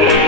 thank right. you